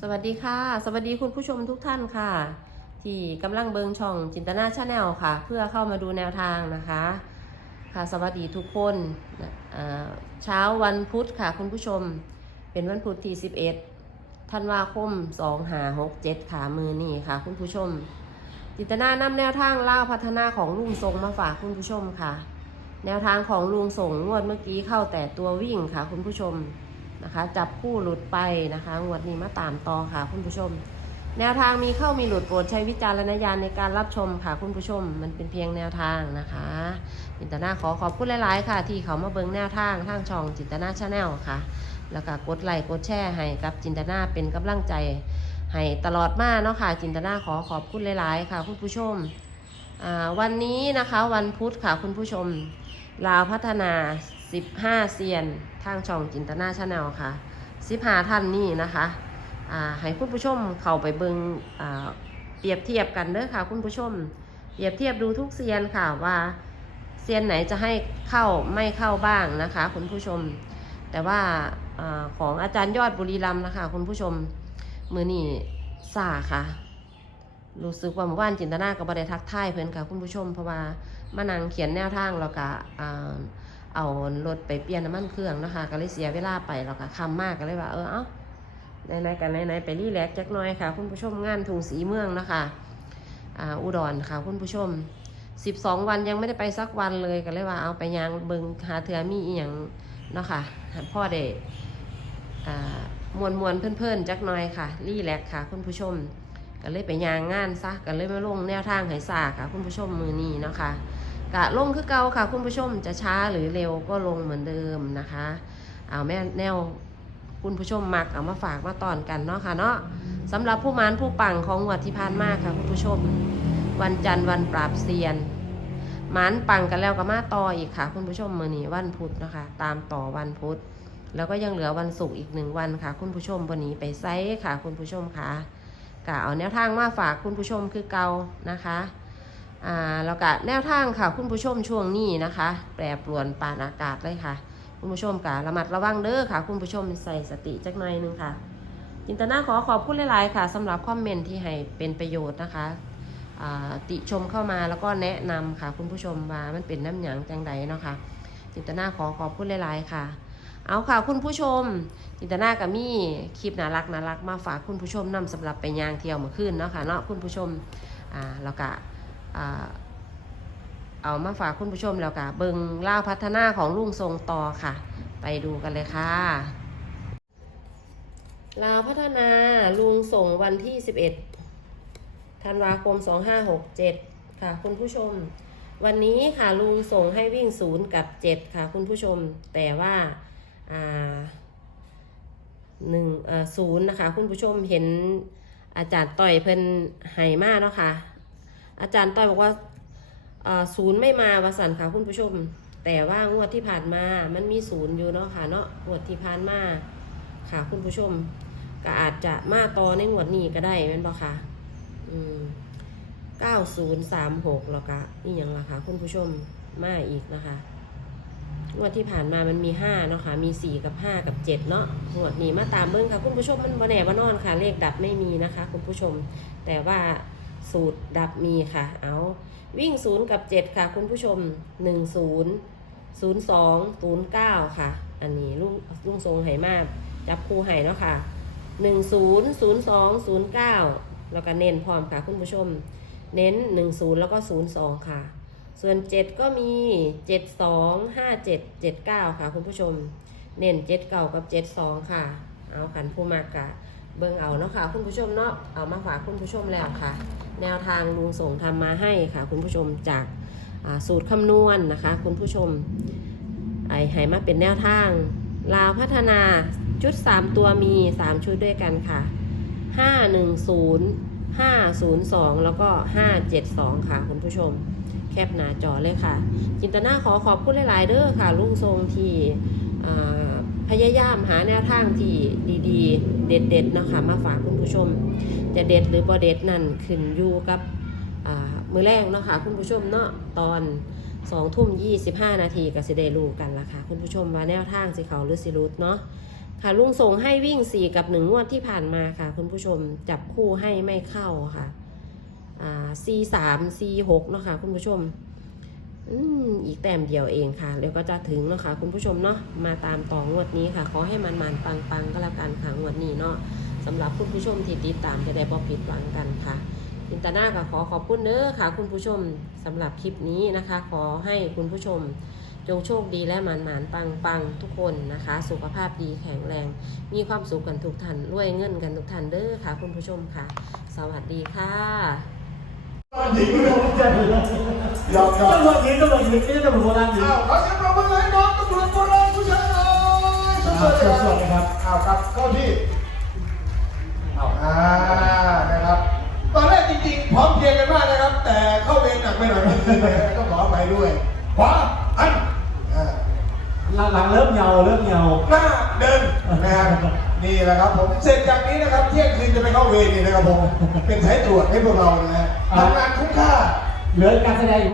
สวัสดีค่ะ สวัสดีคุณผู้ชมทุกท่านค่ะ ที่กำลังเบิงช่องจินตนาชาแนลค่ะ เพื่อเข้ามาดูแนวทางนะคะ ค่ะสวัสดีทุกคนเช้าวันพุธค่ะ คุณผู้ชมเป็นวันพุธที่ 11ธันวาคม2 5 6 7ค่ะมือนี่ค่ะ คุณผู้ชม จินตนานำแนวทางเล่าพัฒนาของลุงทรงมาฝากคุณผู้ชมค่ะ แนวทางของลุงส่งงวดเมื่อกี้เข้าแต่ตัววิ่งค่ะ คุณผู้ชม นะคะ จับคู่หลุดไปนะคะงวดนี้มาตามต่อค่ะคุณผู้ชม แนวทางมีเข้ามีหลุดโปรดใช้วิจารณญาณในการรับชมค่ะคุณผู้ชม มันเป็นเพียงแนวทางนะคะจินตนาขอขอบคุณหลาย ๆ ค่ะ ที่เขามาเบิ่งแนวทางทางช่องจินตนาชาแนลค่ะ แล้วก็กดไลค์กดแชร์ให้กับจินตนาเป็นกำลังใจให้ตลอดมาเนาะค่ะ จินตนาขอขอบคุณหลาย ๆ ค่ะ คุณผู้ชมวันนี้นะคะวันพุธค่ะคุณผู้ชม ลาวพัฒนา 15 เซียน ทางช่องจินตนาชาแนลค่ะ15ท่านนี่นะคะให้คุณผู้ชมเข้าไปเบิงเปรียบเทียบกันเด้อค่ะ คุณผู้ชม เปรียบเทียบดูทุกเซียนค่ะว่าเซียนไหนจะให้เข้าไม่เข้าบ้างนะคะ คุณผู้ชม แต่ว่าอของอาจารย์ยอดบุรีรัมนะคะ คุณผู้ชมมือนี่ซาค่ะ รู้สึกว่าเมื่อวานจินตนากับบได้ทักทายเพื่อนค่ะคุณผู้ชมเพราะว่ามานังเขียนแนวทางแล้วก็เอารถไปเปลี่ยนน้ำมันเครื่องนะคะก็เลยเสียเวลาไปแล้วก็คำมากก็เลยว่าเออเอ้าไหนๆกันไหนๆไปรีแลกจักน่อยค่ะ คุณผู้ชมงานถุงสีเมืองนะคะอุดรค่ะคุณผู้ชม 12 วันยังไม่ได้ไปสักวันเลยก็เลยว่าเอาไปยางเบิงหาเถือมีอีหยังเนาะค่ะพ่อได้อ่ามวนมวนเพื่อนๆจักน่อยค่ะรีแลกค่ะ คุณผู้ชม ก็เลยไปยางงานซะก็เลยมาลงแนวทางไหสาค่ะ คุณผู้ชมมือนี้นะคะกะลงคือเก่าค่ะ คุณผู้ชมจะช้าหรือเร็วก็ลงเหมือนเดิมนะคะ เอาแม่แนวคุณผู้ชมมักเอามาฝากมาตอนกันเนาะค่ะเนาะสำหรับผู้มานผู้ปังของวัดที่ผ่านมากค่ะ คุณผู้ชม วันจันทร์วันปราบเซียนหมานปังกันแล้วก็มาต่ออีกค่ะ คุณผู้ชมมือนี้วันพุธนะคะ ตามต่อวันพุธแล้วก็ยังเหลือวันศุกร์อีกหนึ่งวันค่ะ คุณผู้ชมวันนี้ไปไซส์ค่ะ คุณผู้ชมค่ะ กะเอาแนวทางมาฝากคุณผู้ชมคือเก่านะคะอ่าแล้วก็แนวทางค่ะคุณผู้ชมช่วงนี้นะคะ แปรปรวนปานอากาศเลยค่ะ คุณผู้ชมกะระมัดระวังเด้อค่ะ คุณผู้ชมใส่สติจักหน่อยหนึงค่ะ จินตนาขอขอบคุณหลายๆค่ะสำหรับคอมเมนต์ที่ให้เป็นประโยชน์นะคะติชมเข้ามาแล้วก็แนะนำค่ะ คุณผู้ชมว่ามันเป็นน้ำหยังจังใดเนาะค่ะจินตนาขอขอบคุณหลายๆค่ะ เอาค่ะคุณผู้ชมจินตนากับมี่คลิปน่ารักน่ารักมาฝากคุณผู้ชมนำสำหรับไปย่างเที่ยวเมื่อคืนเนาะค่ะเนาะคุณผู้ชมอ่าแล้วก็อ่าเอามาฝากคุณผู้ชมแล้วก็เบิงเล่าพัฒนาของลุงทรงต่อค่ะ ไปดูกันเลยค่ะลาวพัฒนาลุงส่งวันที่ 11ธันวาคม 2567 ค่ะ คุณผู้ชม วันนี้ค่ะลุงส่งให้วิ่งศูนย์กับ 7 ค่ะ คุณผู้ชม แต่ว่า หนึ่งศูนย์นะคะ คุณผู้ชมเห็นอาจารย์ต่อยเพิ่นไห้มากเนาะค่ะ อาจารย์ต่อยบอกว่าศูนย์ไม่มาวาสันค่ะคุณผู้ชม แต่ว่างวดที่ผ่านมามันมีศูนย์อยู่เนาะค่ะเนาะงวดที่ผ่านมาค่ะคุณผู้ชมก็อาจจะมาต่อในงวดนี้ก็ได้แม่นบ่ค่ะอืมเก้าศูนย์สามหกแล้วก็นี่ยังล่ะค่ะคุณผู้ชมมาอีกนะคะ งวดที่ผ่านมามันมีห้าเนาะค่ะมีสี่กับห้ากับเจ็ดเนาะงวดนี้มาตามเบิ้งค่ะ คุณผู้ชมมันบ่แน่บ่นอนค่ะ เลขดับไม่มีนะคะ คุณผู้ชม แต่ว่าสูตรดับมีค่ะ เอาวิ่งศูนย์กับเจ็ดค่ะ คุณผู้ชมหนึ่งศูนย์ศูนย์สองศูนย์เก้าค่ะ อันนี้ลุงลุงทรงไหมากจับคู่ไหเนาะค่ะหนึ่งศูนย์ศูนย์สองศูนย์เก้าแล้วก็เน้นพร้อมค่ะ คุณผู้ชม เน้นหนึ่งศูนย์แล้วก็ศูนย์สองค่ะ ส่วน 7 ก็มี 7 2 5 7 7 9 ค่ะ คุณผู้ชม เน้น7เก่ากับ 7 2 ค่ะ เอาขันผู้มากกะเบิ่งเอาเนาะค่ะ คุณผู้ชมเนาะเอามาฝากคุณผู้ชมแล้วค่ะ แนวทางลุงส่งทำมาให้ค่ะ คุณผู้ชมจากาสูตรคำนวณนะคะ คุณผู้ชมไอให้มาเป็นแนวทางลาวพัฒนาชุด 3 ตัวมี 3 ชุดด้วยกันค่ะ 510 502 แล้วก็ 572 ค่ะ คุณผู้ชม แคปหน้าจอเลยค่ะ จินตนาขอขอบคุณหลาย ๆ เด้อค่ะลุงทรงที่พยายามหาแนวทางที่ดีๆ เด็ดๆเนาะคะมาฝากคุณผู้ชม จะเด็ดหรือบ่เด็ดนั่นขึ้นอยู่กับมือแรกเนาะค่ะคุณผู้ชมเนาะตอนสองทุ่มยี่สิบห้านาทีกับสิเดรูกันละค่ะคุณผู้ชมว่าแนวทางสิเขาหรือสิรุดเนาะค่ะลุงส่งให้วิ่งสี่กับหนึ่งงวดที่ผ่านมาค่ะ คุณผู้ชมจับคู่ให้ไม่เข้าค่ะ C สาม C หกเนาะค่ะคุณผู้ชมอืมอีกแต้มเดียวเองค่ะแล้วก็จะถึงเนาะค่ะคุณผู้ชมเนาะมาตามต่องวดนี้ค่ะขอให้มันมันปังปังก็แล้วกันค่ะงวดนี้เนาะสำหรับคุณผู้ชมที่ติดตามจะได้บ่ผิดหวังกันค่ะจินตานาก็ขอขอบคุณเด้อค่ะ คุณผู้ชมสำหรับคลิปนี้นะคะ ขอให้คุณผู้ชมจงโชคดีและหมานหมานปังปังทุกคนนะคะ สุขภาพดีแข็งแรง มีความสุขกันทุกท่านรวยเงินกันทุกท่านเด้อค่ะ คุณผู้ชมค่ะ สวัสดีค่ะ หญิงเลยหยอกหยอกตำรวจหญิงตำรวจหญิงไม่ใช่ตำรวจโบราณหญิงอ้าวขอเสียงปรบมือให้น้องตำรวจโบราณผู้ชายหน่อยสวัสดีสวัสดีครับอ้าวครับเข้าที่อ้าวอ่านะครับ ตอนแรกจริงๆพร้อมเพรียงกันมากนะครับ แต่เข้าเวรหนักไปหน่อยต้องขอไปด้วยขวาอันอ่าหลังๆเริ่มเยาเริ่มเยาหน้าเดินนะครับ นี่แหละครับผมเสร็จจากนี้นะครับเที่ยงคืนจะไปเข้าเวรนี่นะครับผมเป็นสายตรวจให้พวกเรานะฮะทำงานคุ้มค่า เหลือการแสดงอยู่